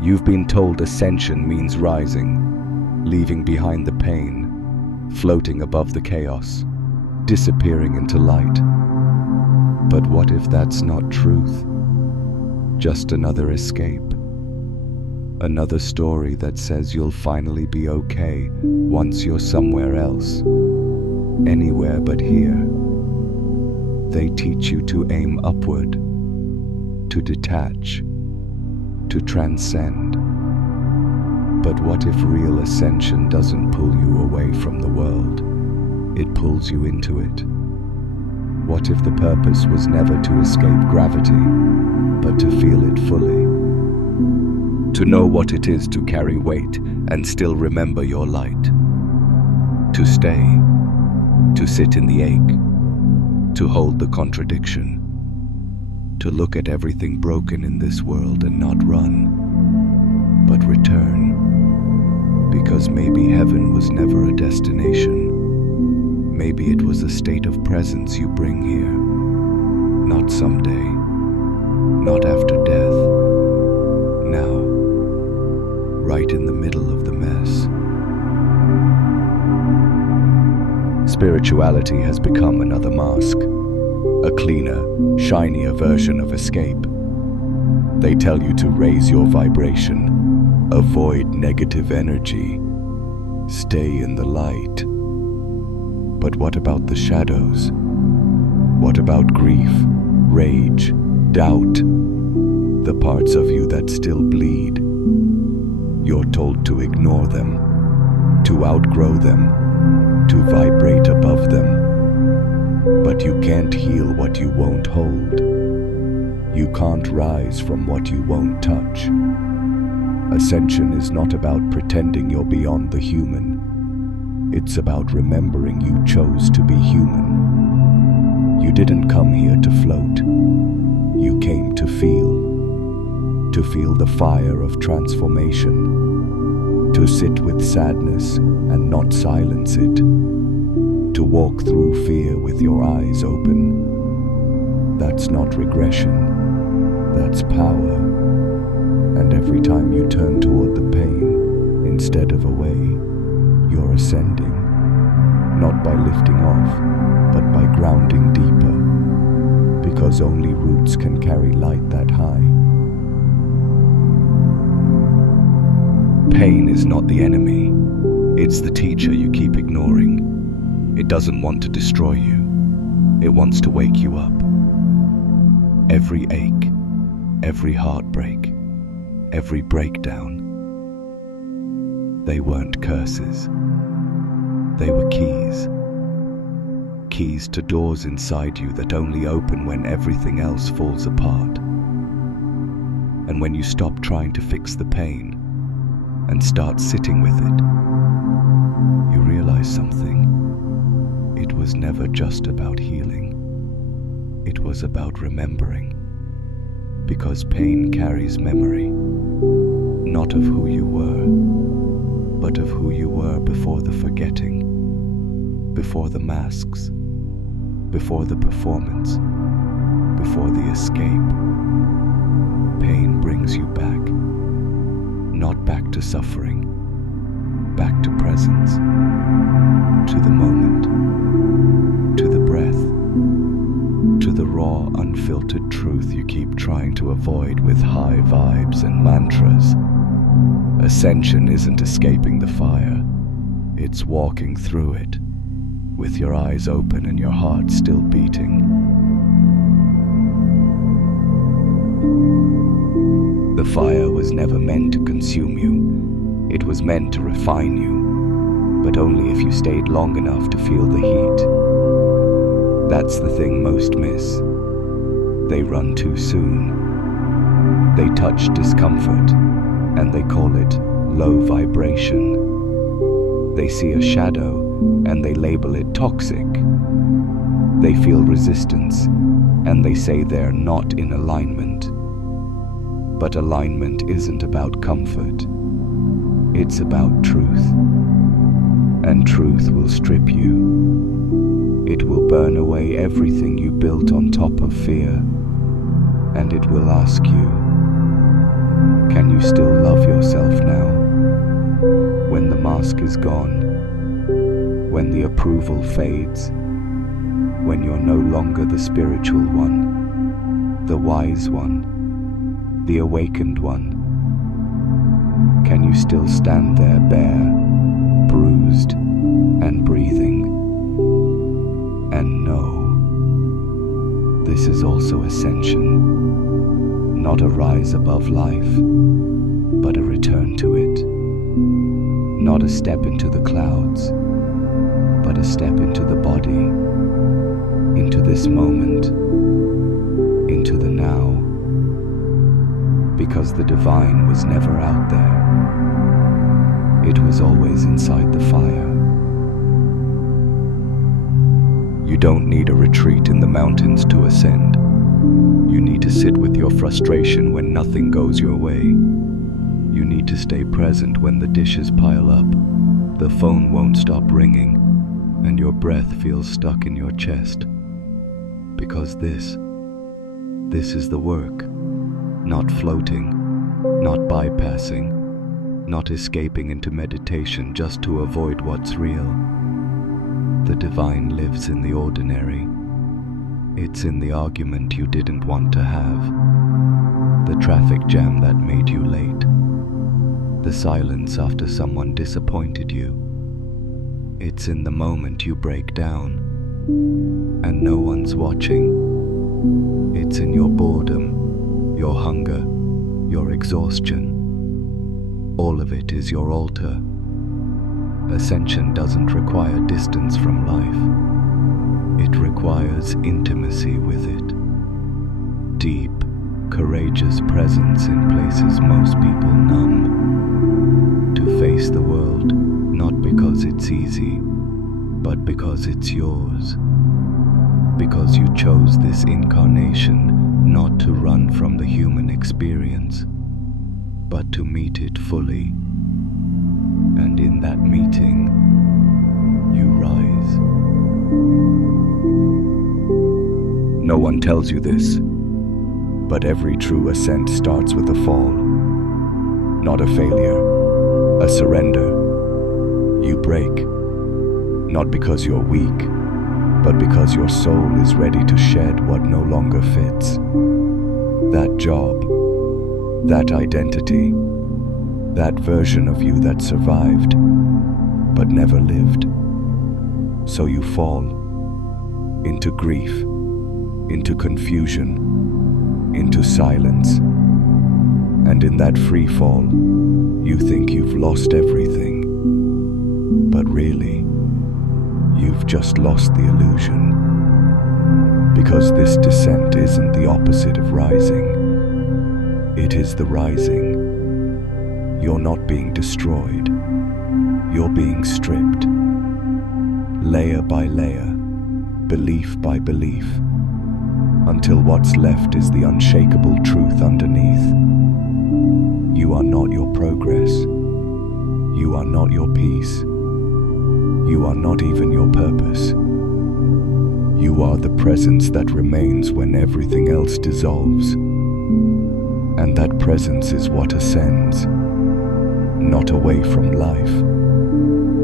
You've been told ascension means rising, leaving behind the pain, floating above the chaos, disappearing into light. But what if that's not truth? Just another escape. Another story that says you'll finally be okay once you're somewhere else. Anywhere but here. They teach you to aim upward, to detach, to transcend. But what if real ascension doesn't pull you away from the world? It pulls you into it. What if the purpose was never to escape gravity, but to feel it fully? To know what it is to carry weight and still remember your light. To stay, to sit in the ache, to hold the contradiction, to look at everything broken in this world and not run, but return. Because maybe heaven was never a destination. Maybe it was a state of presence you bring here. Not someday, not after death. Now, right in the middle of the mess. Spirituality has become another mask, a cleaner, shinier version of escape. They tell you to raise your vibration, avoid negative energy, stay in the light. But what about the shadows? What about grief, rage, doubt, the parts of you that still bleed? You're told to ignore them, to outgrow them, to vibrate above them. But you can't heal what you won't hold. You can't rise from what you won't touch. Ascension is not about pretending you're beyond the human. It's about remembering you chose to be human. You didn't come here to float. You came to feel the fire of transformation, to sit with sadness and not silence it, to walk through fear with your eyes open. That's not regression, that's power. And every time you turn toward the pain instead of away, you're ascending, not by lifting off, but by grounding deeper, because only roots can carry light that high. Pain is not the enemy, it's the teacher you keep ignoring. It doesn't want to destroy you, it wants to wake you up. Every ache, every heartbreak, every breakdown, they weren't curses. They were keys. Keys to doors inside you that only open when everything else falls apart. And when you stop trying to fix the pain and start sitting with it, you realize something. It was never just about healing. It was about remembering. Because pain carries memory, not of who you were, but of who you were before the forgetting, before the masks, before the performance, before the escape. Pain brings you back, not back to suffering, back to presence, to the moment, to the breath, to the raw, unfiltered truth you keep trying to avoid with high vibes and mantras. Ascension isn't escaping the fire, it's walking through it, with your eyes open and your heart still beating. The fire was never meant to consume you, it was meant to refine you, but only if you stayed long enough to feel the heat. That's the thing most miss. They run too soon. They touch discomfort, and they call it low vibration. They see a shadow, and they label it toxic. They feel resistance, and they say they're not in alignment. But alignment isn't about comfort. It's about truth. And truth will strip you. It will burn away everything you built on top of fear, and it will ask you, Can you still love yourself now? When the mask is gone, when the approval fades, when you're no longer the spiritual one, the wise one, the awakened one, can you still stand there bare, bruised, and breathing, and know this is also ascension, not a rise above life, but a return to it, not a step into the clouds, but a step into the body, into this moment, into the now, because the divine was never out there. It was always inside the fire. You don't need a retreat in the mountains to ascend. You need to sit with your frustration when nothing goes your way. You need to stay present when the dishes pile up, the phone won't stop ringing, and your breath feels stuck in your chest. Because this is the work. Not floating, not bypassing, not escaping into meditation just to avoid what's real. The divine lives in the ordinary. It's in the argument you didn't want to have, the traffic jam that made you late, the silence after someone disappointed you. It's in the moment you break down and no one's watching. It's in your boredom, your hunger, your exhaustion. All of it is your altar. Ascension doesn't require distance from life. It requires intimacy with it. Deep, courageous presence in places most people numb. To face the world, not because it's easy, but because it's yours. Because you chose this incarnation not to run from the human experience, but to meet it fully. And in that meeting, you rise. No one tells you this, but every true ascent starts with a fall. Not a failure, a surrender. You break, not because you're weak, but because your soul is ready to shed what no longer fits. That job, that identity, that version of you that survived, but never lived. So you fall into grief, into confusion, into silence. And in that free fall, you think you've lost everything. But really, you've just lost the illusion. Because this descent isn't the opposite of rising. It is the rising. You're not being destroyed. You're being stripped. Layer by layer, belief by belief, until what's left is the unshakable truth underneath. You are not your progress. You are not your peace. You are not even your purpose. You are the presence that remains when everything else dissolves. And that presence is what ascends, not away from life,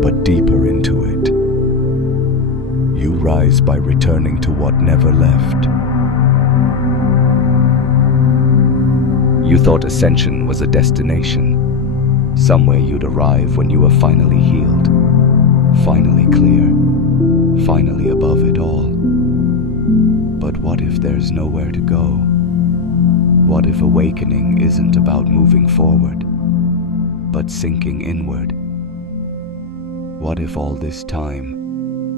but deeper into it. You rise by returning to what never left. You thought ascension was a destination, somewhere you'd arrive when you were finally healed, finally clear, finally above it all. But what if there's nowhere to go? What if awakening isn't about moving forward, but sinking inward? What if all this time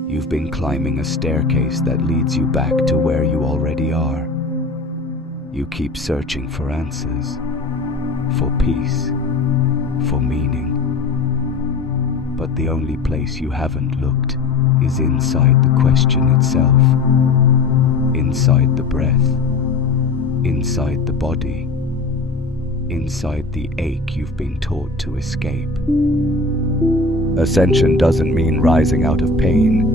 you've been climbing a staircase that leads you back to where you already are? You keep searching for answers, for peace, for meaning. But the only place you haven't looked is inside the question itself, inside the breath, inside the body, inside the ache you've been taught to escape. Ascension doesn't mean rising out of pain.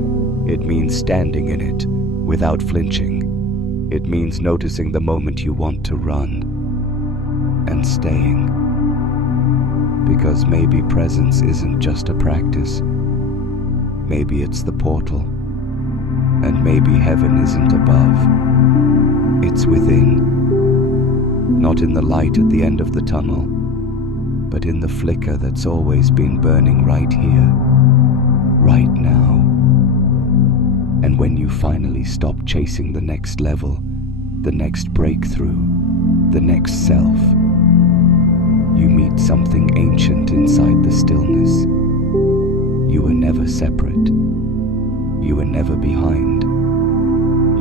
It means standing in it without flinching. It means noticing the moment you want to run, and staying. Because maybe presence isn't just a practice. Maybe it's the portal. And maybe heaven isn't above. It's within. Not in the light at the end of the tunnel, but in the flicker that's always been burning right here, right now. And when you finally stop chasing the next level, the next breakthrough, the next self, you meet something ancient inside the stillness. You were never separate. You were never behind.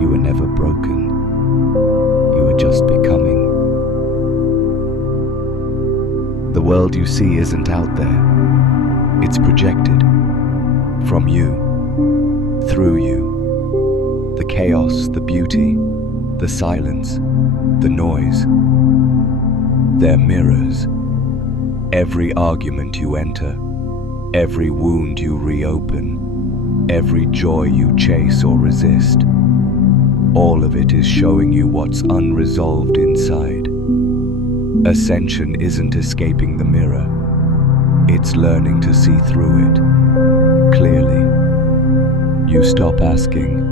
You were never broken. You were just becoming. The world you see isn't out there. It's projected. From you. Through you. The chaos, the beauty, the silence, the noise. They're mirrors. Every argument you enter, every wound you reopen, every joy you chase or resist, all of it is showing you what's unresolved inside. Ascension isn't escaping the mirror. It's learning to see through it, clearly. You stop asking,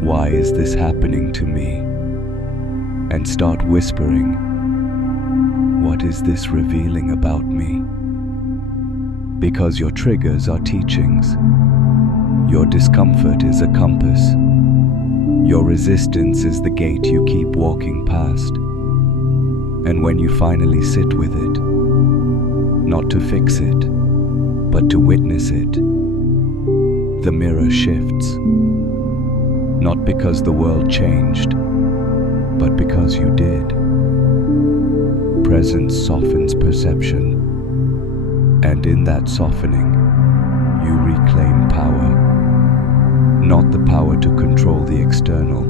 "Why is this happening to me?" and start whispering, "What is this revealing about me?" Because your triggers are teachings. Your discomfort is a compass. Your resistance is the gate you keep walking past. And when you finally sit with it, not to fix it, but to witness it, the mirror shifts. Not because the world changed, but because you did. Presence softens perception, and in that softening, you reclaim power. Not the power to control the external,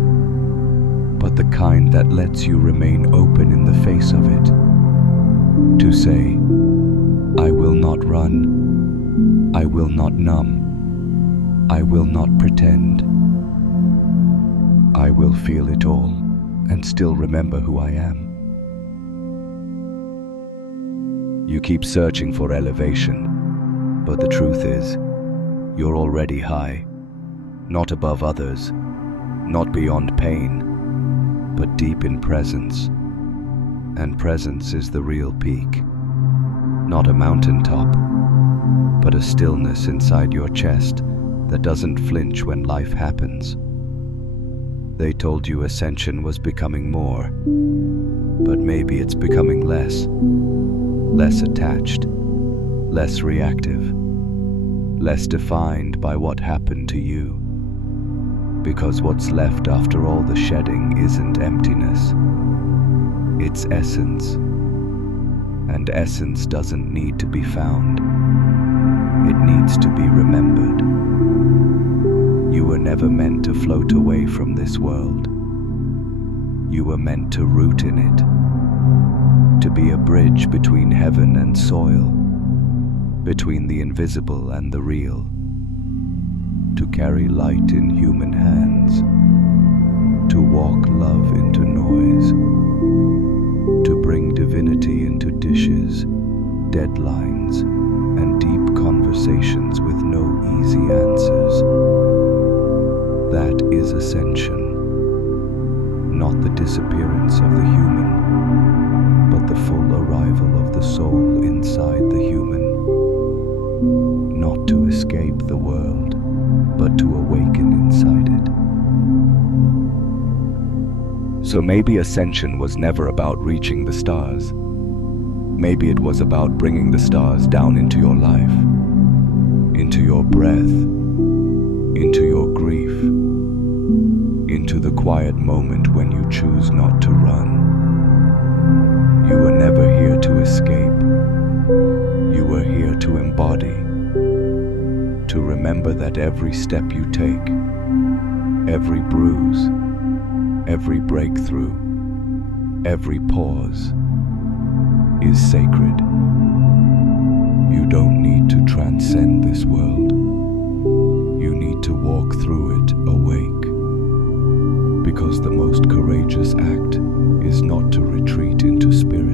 but the kind that lets you remain open in the face of it. To say, "I will not run, I will not numb, I will not pretend. I will feel it all and still remember who I am." You keep searching for elevation, but the truth is, you're already high, not above others, not beyond pain, but deep in presence. And presence is the real peak, not a mountaintop, but a stillness inside your chest that doesn't flinch when life happens. They told you Ascension was becoming more, but maybe it's becoming less. Less attached, less reactive, less defined by what happened to you. Because what's left after all the shedding isn't emptiness, it's essence. And essence doesn't need to be found, it needs to be remembered. You were never meant to float away from this world. You were meant to root in it. To be a bridge between heaven and soil, between the invisible and the real. To carry light in human hands, to walk love into noise, to bring divinity into dishes, deadlines, and deep conversations with no easy answers. That is Ascension, not the disappearance of the human, but the full arrival of the soul inside the human. Not to escape the world, but to awaken inside it. So maybe Ascension was never about reaching the stars. Maybe it was about bringing the stars down into your life, into your breath, into your grief, into the quiet moment when you choose not to run. You were never here to escape. You were here to embody, to remember that every step you take, every bruise, every breakthrough, every pause is sacred. You don't need to transcend this world. You need to walk through it awake. Because the most courageous act is not to retreat into spirit,